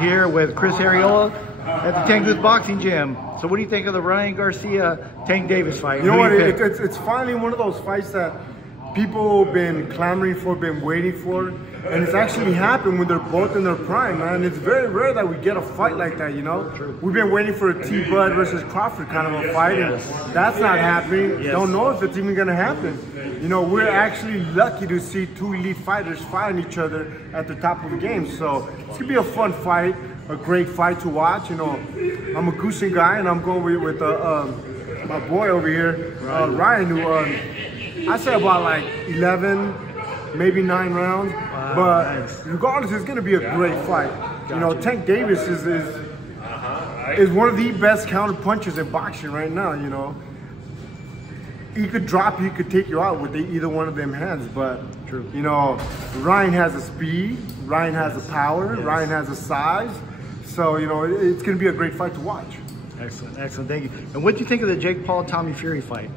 Here with Chris Arreola at the Tank Goose Boxing Gym. So what do you think of the Ryan Garcia Tank Davis fight? You know what? It's finally one of those fights that people have been clamoring for, been waiting for, and it's actually happened when they're both in their prime, man. It's very rare that we get a fight like that, you know? True. We've been waiting for a T-Bud versus Crawford kind of a fight, and that's not happening. Don't know if it's even gonna happen. You know, we're actually lucky to see two elite fighters fighting each other at the top of the game. So it's gonna be a fun fight, a great fight to watch. You know, I'm a goosing guy, and I'm going with my boy over here, Ryan, who I say about like 11, maybe 9 rounds. Wow, but nice. Regardless, it's gonna be a great fight. You know, Tank Davis is one of the best counter punchers in boxing right now. You know. He could drop you, he could take you out with either one of them hands, but True. You know, Ryan has the speed, Ryan has the power, Ryan has the size, so you know it's going to be a great fight to watch. Excellent, excellent, thank you. And what do you think of the Jake Paul-Tommy Fury fight?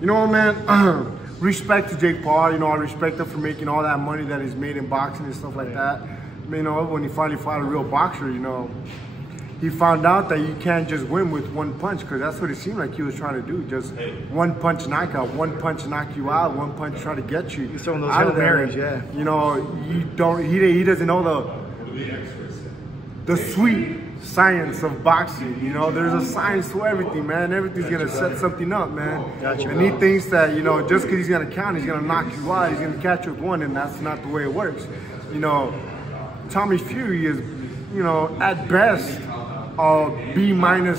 You know, man, respect to Jake Paul. You know, I respect him for making all that money that he's made in boxing and stuff like that. You know, when he finally fought a real boxer, you know, he found out that you can't just win with one punch, because that's what it seemed like he was trying to do. Just one punch knockout, one punch knock you out, one punch try to get you. He's throwing those out Hail of there. Marys, yeah. You know, he doesn't know the sweet science of boxing. You know, there's a science to everything, man. Everything's gonna set something up, man. And he thinks that, you know, just because he's gonna count, he's gonna knock you out, he's gonna catch you with one, and that's not the way it works. You know, Tommy Fury is, you know, at best, B-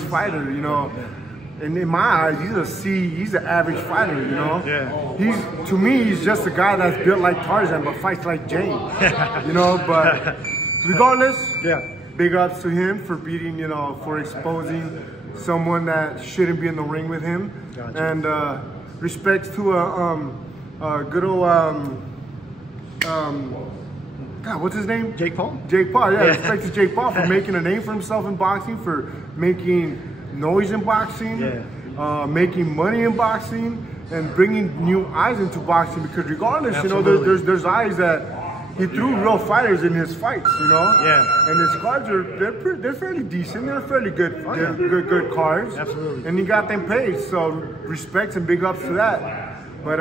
fighter, you know, and in my eyes, he's a C. He's an average fighter, you know. Yeah. To me, he's just a guy that's built like Tarzan but fights like James, you know. But regardless, big ups to him for beating, you know, for exposing someone that shouldn't be in the ring with him, and respects to good old God, what's his name? Jake Paul? Jake Paul, yeah. Respect to Jake Paul for making a name for himself in boxing, for making noise in boxing, making money in boxing, and bringing new eyes into boxing. Because regardless, Absolutely. you know, there's eyes that he threw real fighters in his fights, you know. And his cards they're fairly decent. They're fairly good, good cards. Absolutely. And he got them paid. So respect and big ups to that. But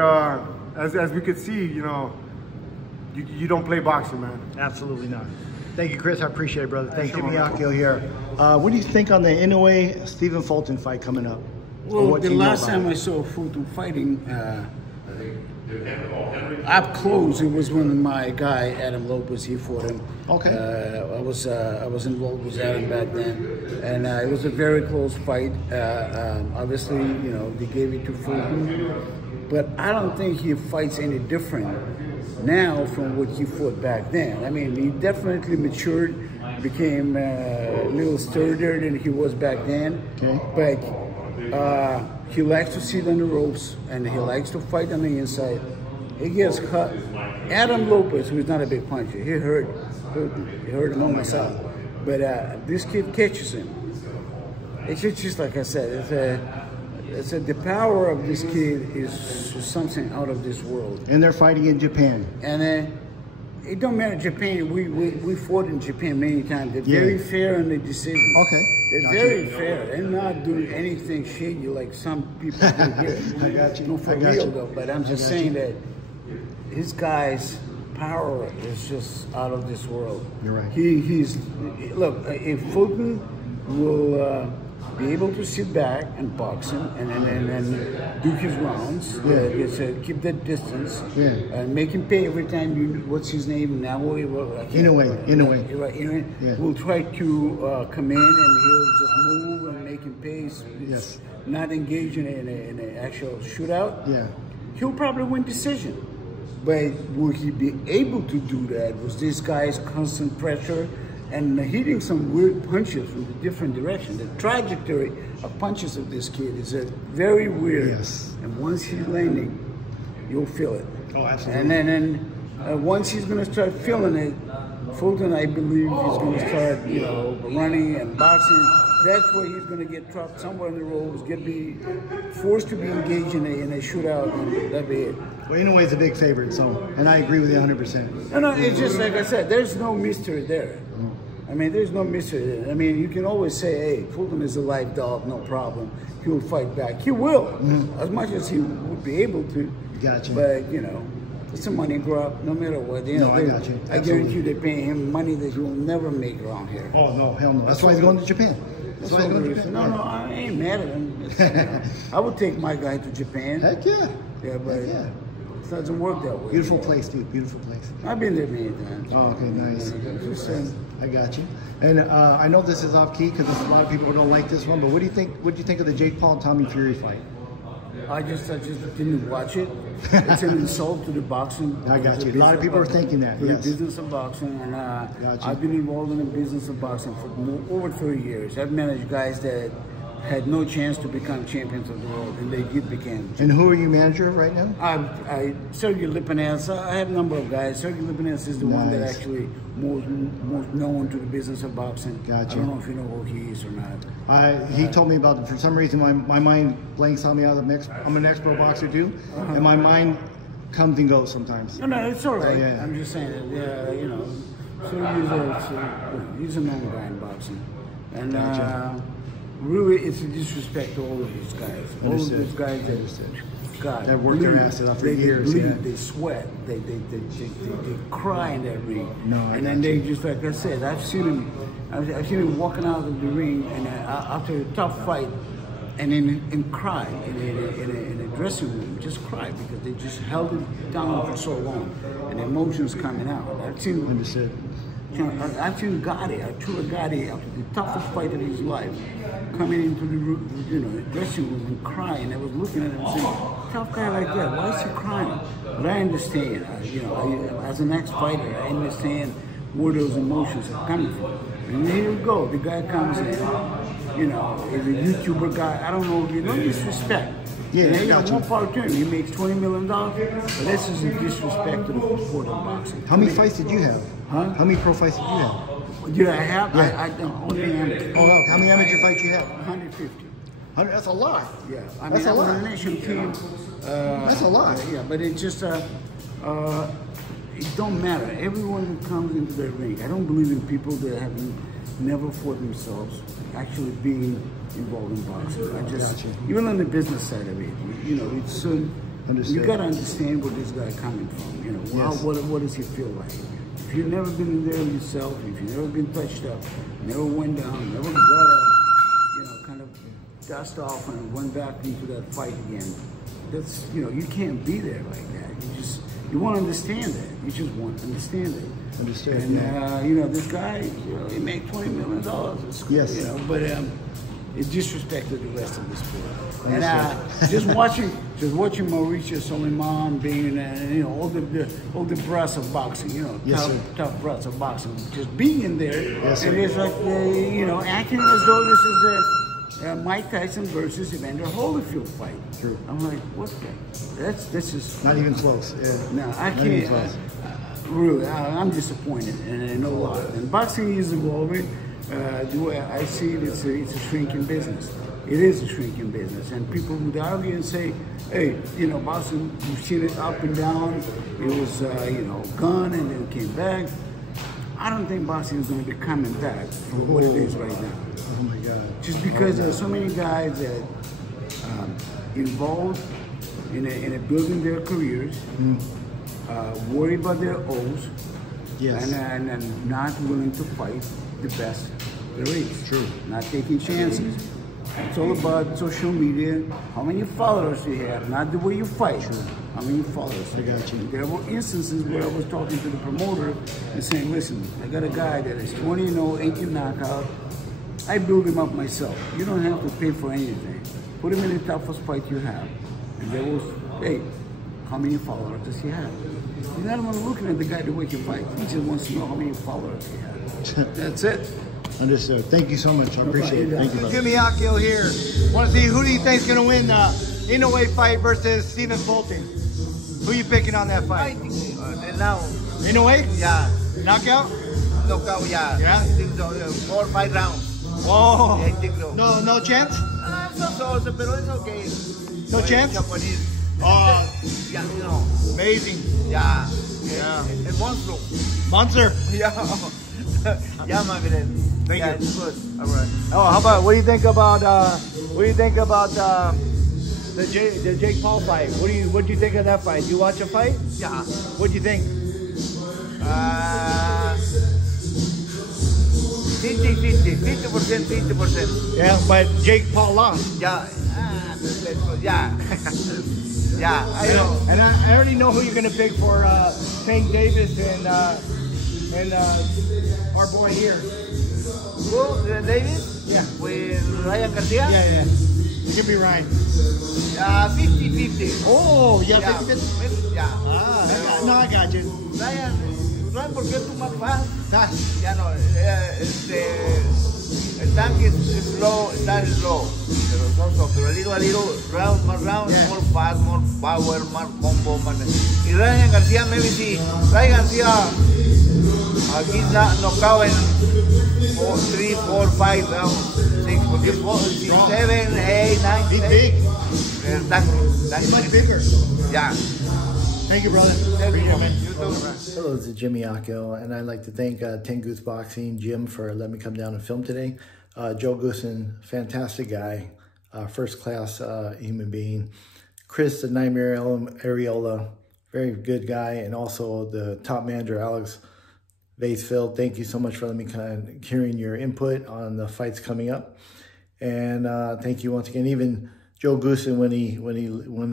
as we could see, you know, you don't play boxing, man. Absolutely not. Thank you, Chris. I appreciate it, brother. Thank you, Miyakio here. What do you think on the Inoue Stephen Fulton fight coming up? Well, the last time I saw Fulton fighting up close, it was when my guy Adam Lopez, he fought him. Okay. I was involved with Adam back then, and it was a very close fight. Obviously, you know, they gave it to Fulton, but I don't think he fights any different now from what he fought back then. I mean, he definitely matured, became a little sturdier than he was back then. But he likes to sit on the ropes, and he likes to fight on the inside. He gets cut. Adam Lopez, who's not a big puncher, he hurt him on myself. But this kid catches him. It's just like I said, the power of this kid is something out of this world. And they're fighting in Japan. And it don't matter Japan. We fought in Japan many times. They're very fair in the decision. Okay. They're very fair. They're not doing anything shady like some people do here. I got you. No, for real though. But I'm just saying that his guy's power is just out of this world. You're right. Look, if Fulton will be able to sit back and box him and do his rounds, keep that distance, and make him pay every time what's his name? Naoya? Inoue. We'll try to come in and he'll just move and make him pay. Not engage in an actual shootout. He'll probably win decision. But will he be able to do that with this guy's constant pressure and hitting some weird punches from the different direction? The trajectory of punches of this kid is very weird. And once he's landing, you'll feel it. Oh, absolutely. And then once he's going to start feeling it, Fulton, I believe, he's going to start, you know, running and boxing. That's where he's going to get trapped somewhere in the ropes, be forced to be engaged in a shootout, and that'll be it. Well, Inoue is a big favorite, so, and I agree with you 100%. No, it's just like I said, there's no mystery there. I mean, there's no mystery. I mean, you can always say, hey, Fulton is a live dog, no problem. He will fight back. He will, as much as he would be able to. Gotcha. But, you know, it's a money grab, no matter what. You know, I got you. I guarantee you they're paying him money that he will never make around here. Oh, no, hell no. That's why he's going to Japan. That's why he's going to Japan. No, I ain't mad at him. It's, you know, I would take my guy to Japan. Heck yeah. Yeah, but it doesn't work that way. Beautiful place, dude. Beautiful place. I've been there many times. Oh, okay, nice. Just saying. I got you. And I know this is off key because a lot of people don't like this one, but what do you think? What do you think of the Jake Paul Tommy Fury fight? I just didn't watch it. It's an insult to the boxing. I got you. A lot of people are thinking that. The business of boxing, and I've been involved in the business of boxing for over 30 years. I've managed guys that had no chance to become champions of the world, and they became. And who are you manager of right now? I Sergey Lipinets. I have a number of guys. Sergey Lipinets is the one that actually most known to the business of boxing. Gotcha. I don't know if you know who he is or not. He told me about it. For some reason, my mind blanks on me. I'm an ex-pro boxer too, and my mind comes and goes sometimes. No, it's all right. So, yeah. I'm just saying, you know, he's a known guy in boxing, and really, it's a disrespect to all of these guys. All of those guys that worked their asses off for years. Bleed, they sweat, they cry in that ring, and then they just, like I said, I've seen him walking out of the ring and after a tough fight, and cry in a dressing room, just cry because they just held it down for so long, and emotions coming out. I've seen Gotti, Arturo Gotti, after the toughest fight of his life, coming into the dressing room and crying. I was looking at him and saying, tough guy like that, why is he crying? But I understand, as an ex-fighter, I understand where those emotions are coming from. And here we go, the guy comes in, you know, he's a YouTuber guy, I don't know, no disrespect. Yeah, and he got one part to him. He makes $20 million, but this is a disrespect to the sport of boxing. How many fights did you have? Huh? How many pro fights did you have? Did I have? Yeah. I only amateur. Oh, how many amateur fights you have? 150. That's a lot. Yeah, I That's mean, I a was lot. on a national team. That's a lot. Yeah, but it just, it don't matter. Everyone who comes into the ring, I don't believe in people that have never fought themselves actually being involved in boxing. I just, even on the business side of it, you know, it's you got to understand where this guy coming from. You know, what does he feel like? If you've never been in there yourself, if you've never been touched up, never went down, never got you know, kind of dust off and went back into that fight again, that's, you know, you can't be there like that. You want to understand that. You just want to understand it. Understand. And you know, this guy, you know, he made $20 million. It's, yes. You know, but it disrespected the rest of the sport. And just watching Mauricio Soleiman being, you know, all the brass of boxing, you know, tough brass of boxing, just being in there, and it's like, you know, acting as though this is a Mike Tyson versus Evander Holyfield fight. True. I'm like, what the? This is not even close. Yeah. No, I can't. Really, I'm disappointed, and I know a lot. And boxing is evolving. The way I see it, it's a shrinking business. It is a shrinking business, and people would argue and say, "Hey, you know, boxing, you've seen it up and down. It was, you know, gone and then came back." I don't think boxing is going to be coming back for what it is right now. Oh my God! Just because there's so many guys that involved in building their careers, worry about their O's, and not willing to fight the best there is. True. Not taking chances. It's all about social media. How many followers you have, not the way you fight. True. How many followers? I got you. There were instances where I was talking to the promoter and saying, listen, I got a guy that is 20-0, 18 knockout. I build him up myself. You don't have to pay for anything. Put him in the toughest fight you have. And there was, hey, how many followers does he have? He's not even looking at the guy the way he fights. He just wants to know how many followers he has. That's it. Understood. Thank you so much. I appreciate it. Thank you. Jimmy Akio here. Want to see who do you think is going to win the Inoue fight versus Stephen Fulton? Who you picking on that fight? I think now. Inoue? Yeah. Knockout? Knockout, yeah. Yeah? I think so. 4 or 5 rounds. Oh. Yeah, I think so. No chance? So, pero it's okay. No chance? Japanese. Oh. Yeah, you know. Amazing. Yeah. Yeah. And monster. Monster. Yeah. Yeah, my friend. Thank Yeah, you. it's good. All right. Oh, how about, what do you think about the Jake Paul fight? What do you think of that fight? You watch a fight? Yeah. What do you think? 50-50. 50%, 50%. Yeah, but Jake Paul lost. Yeah. Yeah. Yeah, I know. And I already know who you're gonna pick for Tank Davis and our boy here. Who? David? Yeah. With Ryan Garcia? Yeah. Give me Ryan. 50-50. Oh, yeah, Yeah. 50-50. Yeah. No, I got you. Ryan, porque es tu más fan. That, Ya no, el tanque es slow, está slow. Pero a little, round, más round, Yeah. more fast, more power, more combo, más. Y Ryan Garcia, maybe si Ryan Garcia aquí knockout en 3, 4, 5 rounds, 6, porque 7, 8, 9, he's big. el tanque. He's much bigger. Yeah. Thank you, brother. Appreciate it, man. Hello, this is Jimmy Akio, and I'd like to thank 10 Goose Boxing, Jim, for letting me come down and film today. Joe Goosen, fantastic guy, first-class human being. Chris, the Nightmare Arreola, very good guy, and also the top manager, Alex Vacefield. Thank you so much for letting me hearing your input on the fights coming up. And thank you once again. Even Joe Goosen, when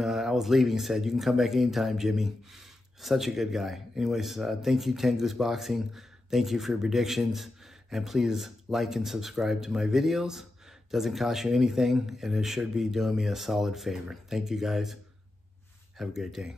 I was leaving, said, "You can come back anytime, Jimmy." Such a good guy. Anyways, thank you, 10 Goose Boxing. Thank you for your predictions. And please like and subscribe to my videos. Doesn't cost you anything, and it should be doing me a solid favor. Thank you, guys. Have a great day.